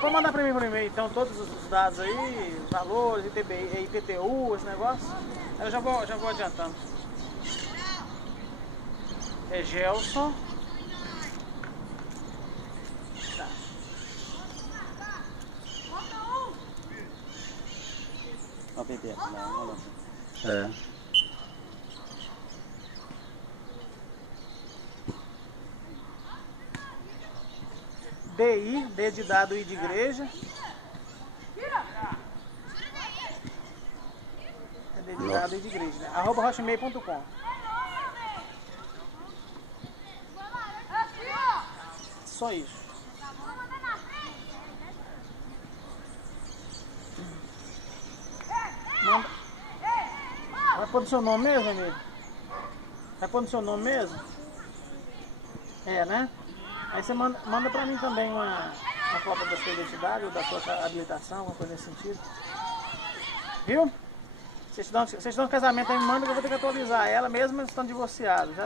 Pode mandar pra mim por e-mail, então, todos os dados aí, os valores, ITBI, IPTU, esse negócio. Eu já vou adiantando. É Gelson. Tá. Ó, bebê, não. É. DI, D de dado, I de igreja. É D de dado, I de igreja, né? @hotmail.com. Só isso. Manda. Vai pôr no seu nome mesmo, amigo? Vai pôr no seu nome mesmo? É, né? Aí você manda pra mim também uma cópia da sua identidade ou da sua habilitação, alguma coisa nesse sentido. Viu? Vocês estão no casamento aí, me manda que eu vou ter que atualizar ela mesmo, eles estão divorciados.